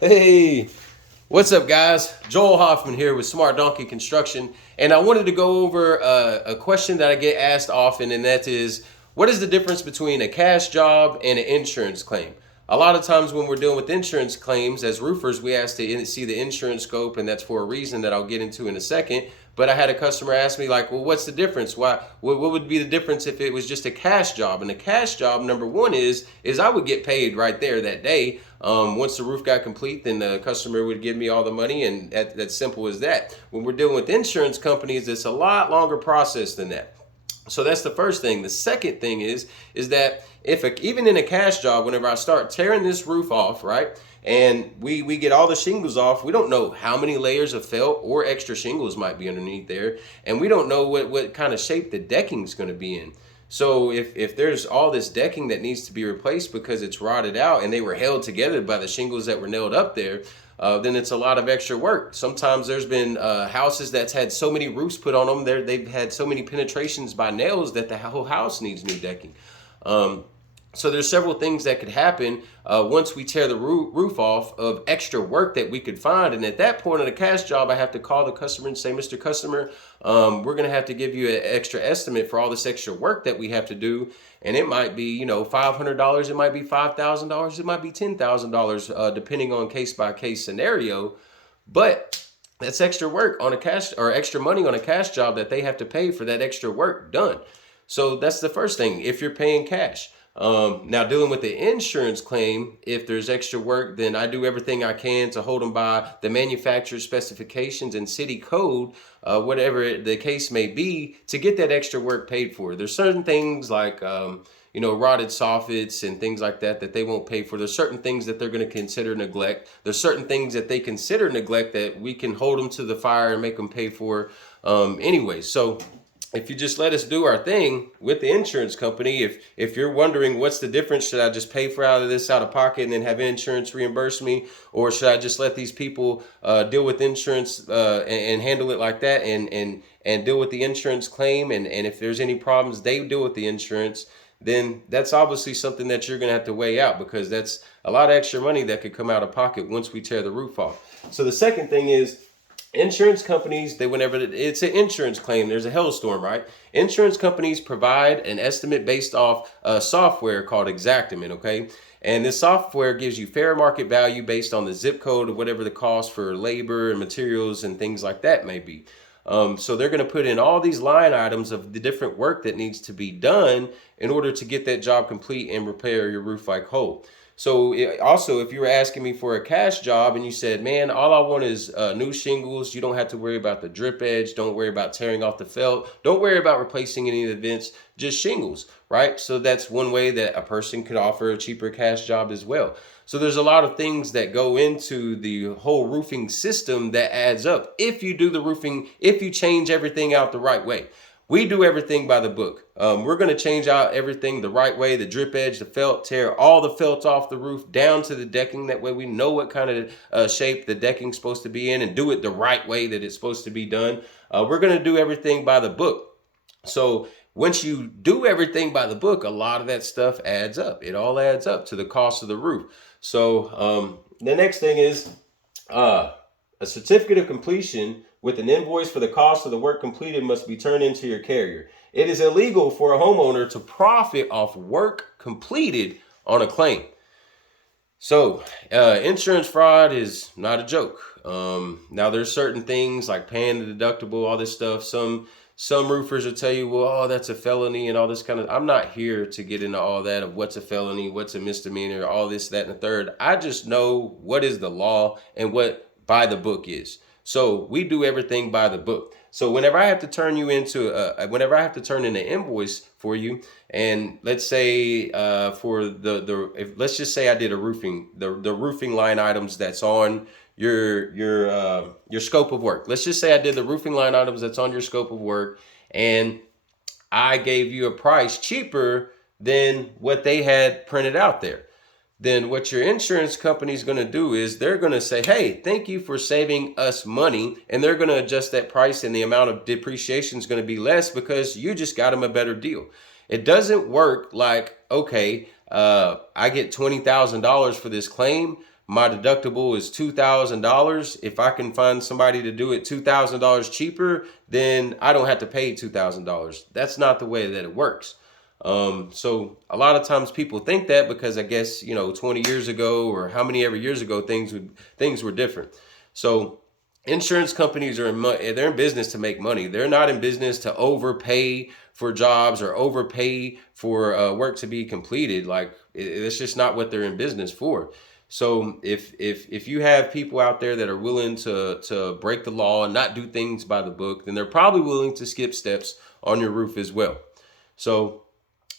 Hey, what's up, guys? Joel Hoffman here with Smart Donkey Construction, and I wanted to go over a question that I get asked often, and that is, what is the difference between a cash job and an insurance claim? A lot of times when we're dealing with insurance claims, as roofers, we ask to see the insurance scope, and that's for a reason that I'll get into in a second. But I had a customer ask me, like, well, what's the difference? Why? What would be the difference if it was just a cash job? And a cash job, number one, is I would get paid right there that day. Once the roof got complete, then the customer would give me all the money, and that's simple as that. When we're dealing with insurance companies, it's a lot longer process than that. So that's the first thing. The second thing is that even in a cash job, whenever I start tearing this roof off, right, and we get all the shingles off, we don't know how many layers of felt or extra shingles might be underneath there, and we don't know what kind of shape the decking is going to be in. So if there's all this decking that needs to be replaced because it's rotted out and they were held together by the shingles that were nailed up there, then it's a lot of extra work. Sometimes there's been houses that's had so many roofs put on them, they've had so many penetrations by nails that the whole house needs new decking. Um, so there's several things that could happen once we tear the roof off of extra work that we could find. And at that point on a cash job, I have to call the customer and say, Mr. Customer, we're going to have to give you an extra estimate for all this extra work that we have to do. And it might be, $500, it might be $5,000, it might be $10,000, depending on case by case scenario. But that's extra work on a cash, or extra money on a cash job that they have to pay for that extra work done. So that's the first thing, if you're paying cash. Now, dealing with the insurance claim, if there's extra work, then I do everything I can to hold them by the manufacturer's specifications and city code, whatever the case may be, to get that extra work paid for. There's certain things like, rotted soffits and things like that that they won't pay for. There's certain things that they're going to consider neglect. There's certain things that they consider neglect that we can hold them to the fire and make them pay for anyway. So if you just let us do our thing with the insurance company, if you're wondering what's the difference, should I just pay for out of this out of pocket and then have insurance reimburse me, or should I just let these people deal with insurance and handle it like that, and deal with the insurance claim, and if there's any problems, they deal with the insurance, then that's obviously something that you're going to have to weigh out, because that's a lot of extra money that could come out of pocket once we tear the roof off. So the second thing is, insurance companies, whenever it's an insurance claim, there's a hailstorm, right? Insurance companies provide an estimate based off a software called Xactimate, okay? And this software gives you fair market value based on the zip code of whatever the cost for labor and materials and things like that may be. So they're going to put in all these line items of the different work that needs to be done in order to get that job complete and repair your roof like whole. So also, if you were asking me for a cash job and you said, man, all I want is new shingles, you don't have to worry about the drip edge, don't worry about tearing off the felt, don't worry about replacing any of the vents, just shingles, right? So that's one way that a person could offer a cheaper cash job as well. So there's a lot of things that go into the whole roofing system that adds up if you do the roofing, if you change everything out the right way. We do everything by the book. We're going to change out everything the right way, the drip edge, the felt, tear all the felt off the roof down to the decking. That way we know what kind of shape the decking's supposed to be in, and do it the right way that it's supposed to be done. We're going to do everything by the book. So once you do everything by the book, a lot of that stuff adds up. It all adds up to the cost of the roof. So the next thing is a certificate of completion with an invoice for the cost of the work completed must be turned into your carrier. It is illegal for a homeowner to profit off work completed on a claim. So insurance fraud is not a joke. Now there's certain things like paying the deductible, all this stuff. Some roofers will tell you, well, oh, that's a felony and all this kind of. I'm not here to get into all that of what's a felony, what's a misdemeanor, all this, that, and the third. I just know what is the law and what by the book is. So we do everything by the book. So whenever I have to turn in an invoice for you, and let's say let's just say I did a roofing, the roofing line items that's on your scope of work. Let's just say I did the roofing line items that's on your scope of work, and I gave you a price cheaper than what they had printed out there. Then what your insurance company is going to do is they're going to say, hey, thank you for saving us money. And they're going to adjust that price, and the amount of depreciation is going to be less because you just got them a better deal. It doesn't work like, okay, I get $20,000 for this claim, my deductible is $2,000. If I can find somebody to do it $2,000 cheaper, then I don't have to pay $2,000. That's not the way that it works. So a lot of times people think that because I guess, 20 years ago or how many ever years ago, things were different. So insurance companies they're in business to make money. They're not in business to overpay for jobs or overpay for work to be completed. Like it's just not what they're in business for. So if you have people out there that are willing to break the law and not do things by the book, then they're probably willing to skip steps on your roof as well. So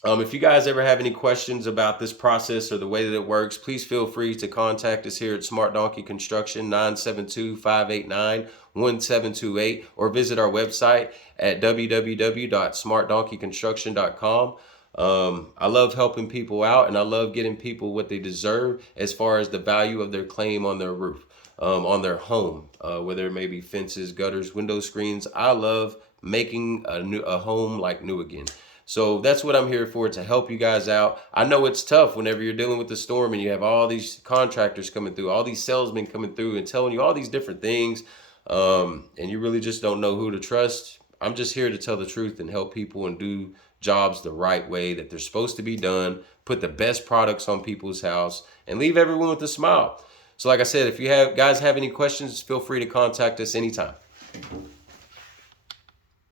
if you guys ever have any questions about this process or the way that it works, please feel free to contact us here at Smart Donkey Construction, 972-589-1728, or visit our website at www.smartdonkeyconstruction.com. I love helping people out, and I love getting people what they deserve as far as the value of their claim on their roof, on their home, whether it may be fences, gutters, window screens. I love making a home like new again. So that's what I'm here for, to help you guys out. I know it's tough whenever you're dealing with the storm and you have all these contractors coming through, all these salesmen coming through and telling you all these different things, and you really just don't know who to trust. I'm just here to tell the truth and help people and do jobs the right way that they're supposed to be done, put the best products on people's house, and leave everyone with a smile. So like I said, if you guys have any questions, feel free to contact us anytime.